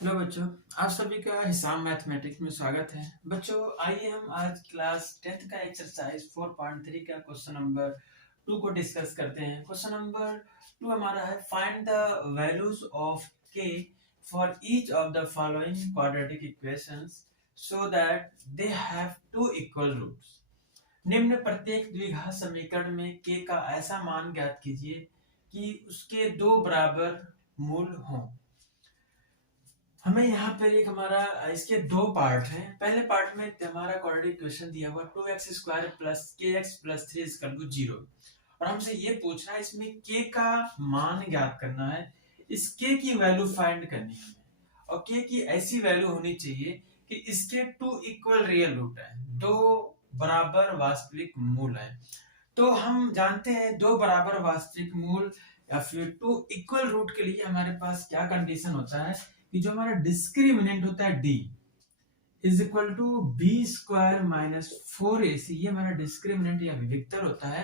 Hello बच्चों, आप सभी का हिसाब मैथमेटिक्स में स्वागत है। बच्चों, आइए हम आज क्लास 10th का एक्सरसाइज 4.3 का क्वेश्चन नंबर 2 को डिस्कस करते हैं। क्वेश्चन नंबर 2 हमारा है find the values of k for each of the following quadratic equations so that they have two equal roots. निम्न प्रत्येक द्विघात समीकरण में k का ऐसा मान ज्ञात कीजिए कि उसके दो बराबर मूल हों। हमें यहाँ पर एक हमारा इसके दो पार्ट हैं। पहले पार्ट में हमारा क्वाड्रेटिक इक्वेशन दिया हुआ 2x² plus kx plus 3 equal to 0 और हमसे ये पूछना है इसमें k का मान ज्ञात करना है, इस k की वैल्यू फाइंड करनी है हमें और k की ऐसी वैल्यू होनी चाहिए कि इसके टू इक्वल रियल रूट है, दो बराबर वास्तविक मूल है। तो हम जानते हैं दो बराबर वास्तविक मूल या फिर टू इक्वल रूट के लिए हमारे पास क्या कंडीशन होता है कि जो हमारा डिस्क्रिमिनेंट होता है d is equal to b square minus 4ac, ये हमारा डिस्क्रिमिनेंट या विविक्तर होता है।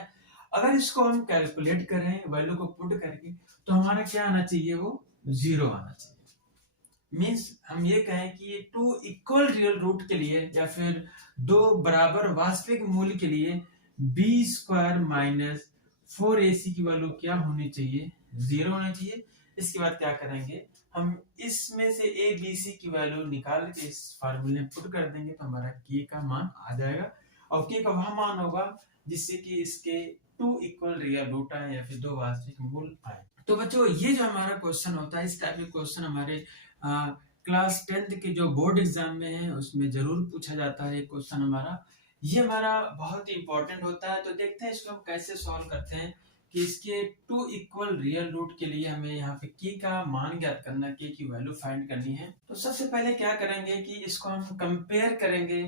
अगर इसको हम कैलकुलेट करें वैल्यू को पुट करके तो हमारा क्या आना चाहिए, वो 0 आना चाहिए। मीन्स हम ये कहें कि टू इक्वल रियल रूट के लिए या फिर दो बराबर वास्तविक मूल के लिए बी स्क्वायर माइनस 4ac की वैल्यू क्या होनी चाहिए, 0 होनी चाहिए। इसके बाद क्या करेंगे, हम इसमें से ए बी सी की वैल्यू निकाल के इस फार्मूले में पुट कर देंगे तो हमारा के का मान आ जाएगा और के का वह मान होगा जिससे कि इसके टू इक्वल रियल रूट आए या फिर दो वास्तविक मूल आए। तो बच्चों, ये जो हमारा क्वेश्चन होता है, इस टाइप के क्वेश्चन हमारे क्लास 10th के जो बोर्ड एग्जाम में है उसमें जरूर पूछा जाता है। क्वेश्चन हमारा ये हमारा बहुत ही इंपॉर्टेंट होता है। तो देखते हैं इसको हम कैसे सॉल्व करते हैं कि इसके टू इक्वल रियल रूट के लिए हमें यहाँ पे k का मान ज्ञात करना, k की वैल्यू फाइंड करनी है। तो सबसे पहले क्या करेंगे कि इसको हम कंपेयर करेंगे,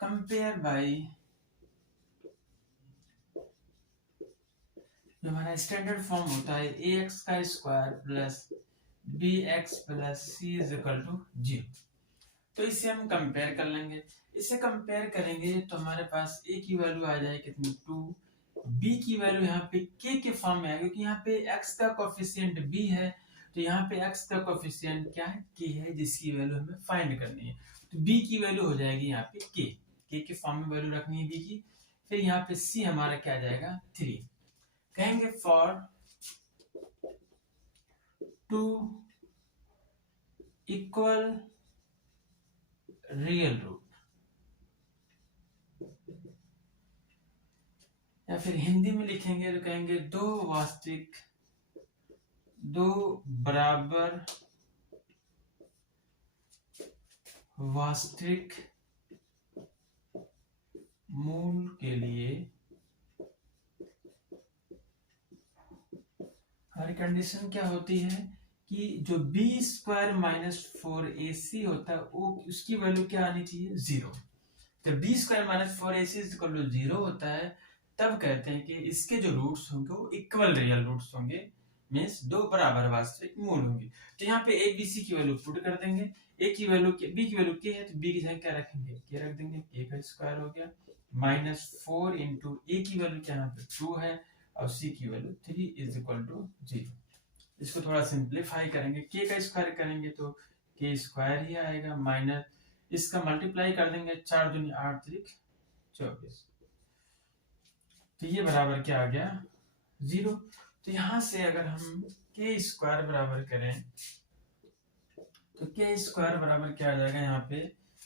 कंपेयर बाय जो हमारा स्टैंडर्ड फॉर्म होता है ax का square plus bx plus c is equal to 0। तो इसे हम कंपेयर कर लेंगे। इसे कंपेयर करेंगे तो हमारे पास a की वैल्यू आ जाएगी कितनी, 2, b की वैल्यू यहाँ पे k के फॉर्म में है क्योंकि यहाँ पे x का कोफिशिएंट b है, तो यहाँ पे x का कोफिशिएंट क्या है, k है, जिसकी वैल्यू हमें फाइंड करनी है। तो b की वैल्यू हो जाएगी यहाँ पे k के फॉर्म में वैल्यू रखनी है b की। फिर यहाँ पे c हमारा क्या आ जाएगा, 3। कहेंगे for two equal real root या फिर हिंदी में लिखेंगे तो कहेंगे दो बराबर वास्तविक मूल के लिए हमारी कंडीशन क्या होती है कि जो बी स्क्वायर माइनस 4ac होता है वो उसकी वैल्यू क्या आनी चाहिए, 0। जब b square minus 4ac equal to 0 होता है तब कहते हैं कि इसके जो रूट्स होंगे वो इक्वल रियल रूट्स होंगे, मीन्स दो बराबर वास्तविक मूल होंगे। तो यहाँ पे ए बी सी की वैल्यू पुट कर देंगे। ए की वैल्यू बी की वैल्यू के है तो बी की जगह क्या रखेंगे, के रख देंगे, के का स्क्वायर हो गया माइनस 4 इंटू ए की वैल्यू क्या यहाँ पे 2 है और सी की वैल्यू 3 इज इक्वल टू 0। इसको थोड़ा सिंप्लीफाई करेंगे, के का स्क्वायर करेंगे तो के स्क्वायर ही आएगा माइनस इसका मल्टीप्लाई कर देंगे, 4 दूनी 8 त्रिक 24, तो ये बराबर क्या आ गया, 0। तो यहां से अगर हम के स्क्वायर बराबर करें तो के स्क्वायर बराबर क्या आ जाएगा, यहाँ पे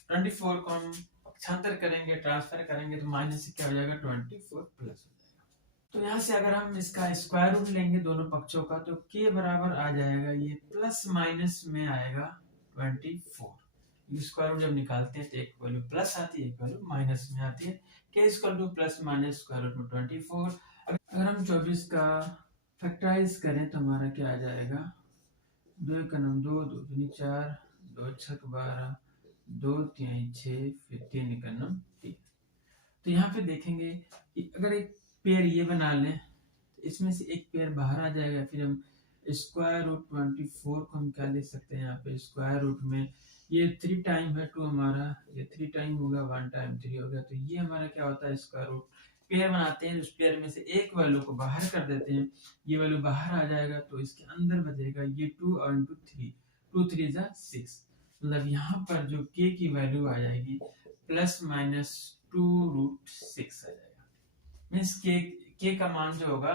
24 को हम पक्षांतर करेंगे, ट्रांसफर करेंगे तो माइनस से क्या हो जाएगा, 24 प्लस हो जाएगा। तो यहाँ से अगर हम इसका स्क्वायर रूट लेंगे दोनों पक्षों का तो के बराबर आ जाएगा, ये प्लस माइनस में आएगा 24। स्क्वायर रूट जब निकालते हैं तो एक वैल्यू प्लस आती है, एक वैल्यू माइनस में आती है। K equal to plus minus square root में 24। अगर हम 24 का फैक्टराइज करें तो हमारा क्या आ जाएगा, 2 का नम 2, 2 दूनी 4, 2 छक 12, 2 तिहाई 6, फिर 3 का नम 3। तो यहाँ पे देखेंगे कि अगर एक पेयर ये बना लें तो इसमें से एक पेयर बाहर आ जाएगा। फिर हम स्क्वायर रूट 24 को हम क्या ले सकते हैं, यहाँ पे स्क्वायर रूट में ये 3 टाइम है 2 हमारा, ये 3 टाइम होगा 1 टाइम 3 हो गया। तो ये हमारा क्या होता है, स्क्वायर रूट पेयर बनाते हैं, उस पेयर में से एक वैल्यू को बाहर कर देते हैं, ये वैल्यू बाहर आ जाएगा तो इसके अंदर बचेगा ये 2 और इंटू 3, 2 3 जा 6। मतलब यहाँ पर जो k की वैल्यू आ जाएगी प्लस माइनस 2√6 आ जाएगा। मीन्स के का मान जो होगा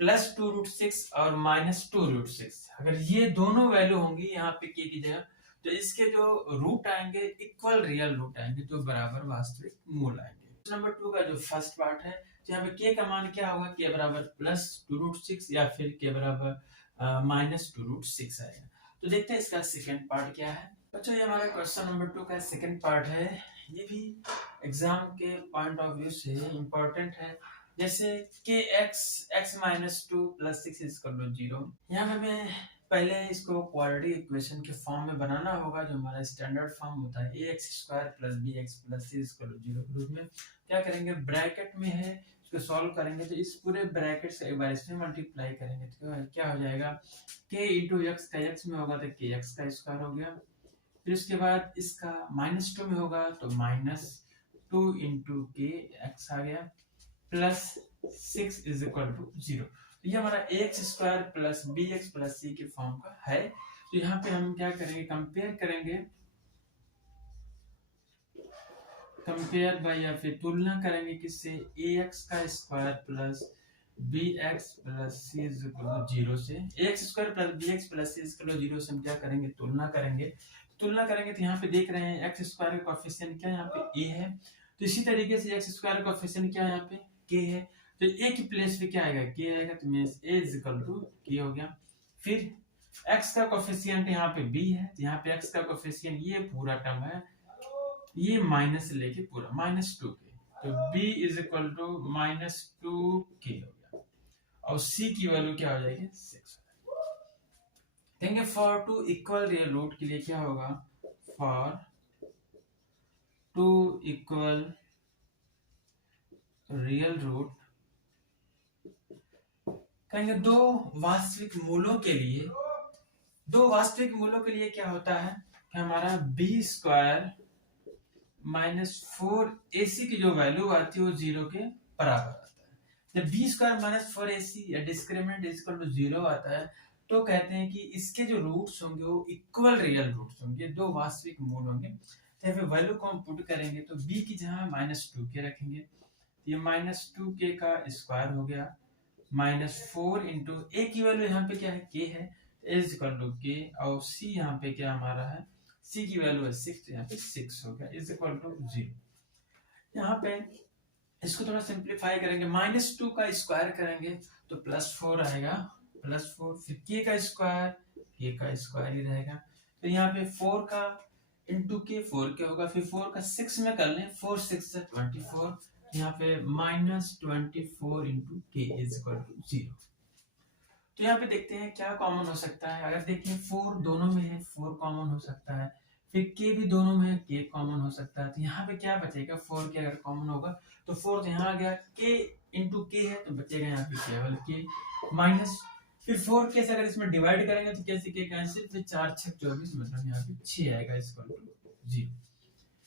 प्लस 2√6 और माइनस 2√6, अगर ये दोनों वैल्यू होंगी यहाँ पे के की जगह, तो इसके जो रूट आएंगे इक्वल रियल रूट आएंगे, जो बराबर वास्तविक मूल आएंगे। नंबर 2 का जो फर्स्ट पार्ट है, तो यहाँ पे के का मान क्या होगा, के बराबर प्लस 2√6 या फिर के बराबर माइनस 2√6 आएगा। तो देखते हैं इसका सेकेंड पार्ट क्या है। बच्चों ये हमारा क्वेश्चन नंबर 2 का सेकेंड पार्ट है। ये भी एग्जाम के पॉइंट ऑफ व्यू से इम्पोर्टेंट है। जैसे कि x minus 2 plus 6 is equal to 0। यहाँ हमें पहले इसको क्वाड्रेटिक इक्वेशन के फॉर्म में बनाना होगा, जो हमारा स्टैंडर्ड फॉर्म होता है ax square plus bx plus c is equal to 0 के रूप में। क्या करेंगे, ब्रैकेट में है, इसको सॉल्व करेंगे तो इस पूरे ब्रैकेट से एक बार इसमें मल्टीप्लाई करेंगे तो क्या हो जाएगा, k इंटू एक्स का x में होगा तो kx का स्क्वायर हो गया। फिर उसके बाद इसका माइनस 2 में होगा तो माइनस 2 इंटू के एक्स आ गया, प्लस 6 इज इक्वल टू 0। तो ये हमारा x square plus b x plus c के फॉर्म का है। तो यहाँ पे हम क्या करेंगे, कंपेयर बाय या फिर तुलना करेंगे किससे, ए एक्स का square plus b x plus c is equal to 0 से। X square plus b x plus c is equal to 0 से हम क्या करेंगे, तुलना करेंगे तो यहाँ पे देख रहे हैं एक्स स्क्वायर का कोफिशिएंट क्या है, यहाँ पे ए है। तो इसी तरीके से एक्स स्क्वायर का कोफिशिएंट क्या है, यहाँ पे के है। तो ए की प्लेस पे क्या आएगा, के आएगा, तो means a is equal to k हो गया। फिर एक्स का कोफिशिएंट यहाँ पे बी है, तो यहाँ पे एक्स का कोफिशिएंट ये पूरा टर्म है, ये माइनस लेके पूरा माइनस 2k, तो b is equal to minus 2k हो गया। और c की वैल्यू क्या हो जाएगी, 6। देंगे for two equal real root के लिए क्या होगा, for two equal real root कहेंगे दो वास्तविक मूलों के लिए, क्या होता है कि हमारा बी स्क्वायर माइनस 4ac की जो वैल्यू आती है वो 0 के बराबर आता है। जब बी स्क्वायर माइनस 4ac या डिस्क्रिमिनेंट इज इक्वल टू 0 आता है तो कहते हैं कि इसके जो रूट्स होंगे वो इक्वल रियल रूट्स होंगे, दो वास्तविक मूल होंगे। तो यहाँ पे वैल्यू को हम पुट करेंगे तो b की जगह माइनस 2k रखेंगे, तो ये माइनस 2k का स्क्वायर हो गया, माइनस 4 इंटू ए की वैल्यू यहाँ पे क्या है, k है, इज इक्वल टू k, और c यहाँ पे क्या हमारा है, c की वैल्यू है 6, तो यहाँ पे 6 हो गया, इज इक्वल टू 0। यहाँ पे इसको थोड़ा सिंप्लीफाई करेंगे, माइनस 2 का स्क्वायर करेंगे तो प्लस 4 आएगा, प्लस 4, फिर k का स्क्वायर ही रहेगा। तो यहाँ पे 4 का इंटू के 4k होगा, फिर 4 का 6 में कर लें, 4 6 से 24, यहाँ पे माइनस 24 इंटू के इज इक्वल टू 0। तो यहाँ पे देखते हैं क्या कॉमन हो सकता है। अगर देखें 4 दोनों में है, 4 कॉमन हो सकता है, फिर k भी दोनों में है, k कॉमन हो सकता है। तो यहाँ पे क्या बचेगा, 4 के अगर कॉमन होगा तो 4 तो यहाँ आ गया, k इंटू के है तो बचेगा यहाँ पे केवल k, माइनस फिर 4k से अगर इसमें डिवाइड करेंगे तो कैसे k कैंसिल, फिर 4 6 24, मतलब यहाँ पे 6 आएगा इक्वल टू 0।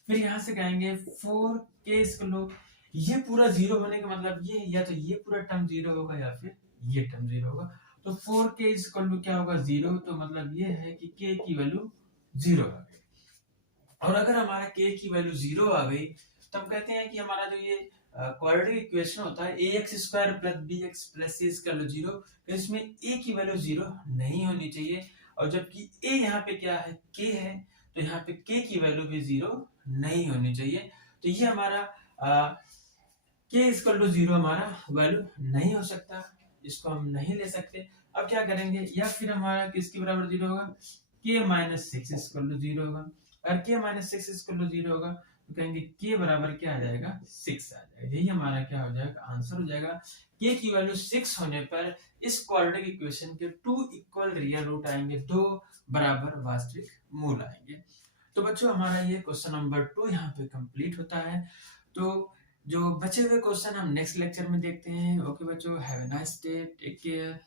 फिर यहाँ से कहेंगे 4k इसको, ये पूरा 0 होने का मतलब ये या तो ये पूरा टर्म 0 होगा या फिर ये टर्म 0 होगा। तो 4k इक्वल टू क्या होगा, 0, तो मतलब ये है कि k की वैल्यू 0 आ गई। और अगर हमारा k की वैल्यू 0 आ गई तो हम कहते हैं कि हमारा जो ये क्वाड्रेटिक इक्वेशन होता है ax square plus bx plus c equal to 0, तो इसमें a की वैल्यू 0 नहीं होनी चाहिए, और जबकि a यहाँ पे क्या है, k है, तो यहाँ पे k की वैल्यू भी 0 नहीं होनी चाहिए। तो ये हमारा k इक्वल टू 0 हमारा वैल्यू नहीं हो सकता, इसको हम नहीं ले सकते। अब क्या करेंगे, या फिर हमारा किसके बराबर 0 होगा, k माइनस 6 इक्वल टू 0 होगा। अगर k माइनस 6 इक्वल टू 0 होगा तो कहेंगे k बराबर क्या आ जाएगा, 6 आ जाएगा। यही हमारा क्या हो जाएगा, आंसर हो जाएगा। k की वैल्यू 6 होने पर इस क्वाड्रेटिक इक्वेशन के 2 इक्वल रियल रूट आएंगे, दो बराबर वास्तविक मूल आएंगे। तो बच्चों हमारा ये क्वेश्चन नंबर 2 यहाँ पे कंप्लीट होता है। तो जो बचे हुए क्वेश्चन हम नेक्स्ट लेक्चर में देखते हैं। ओके बच्चों, have a nice day, take care.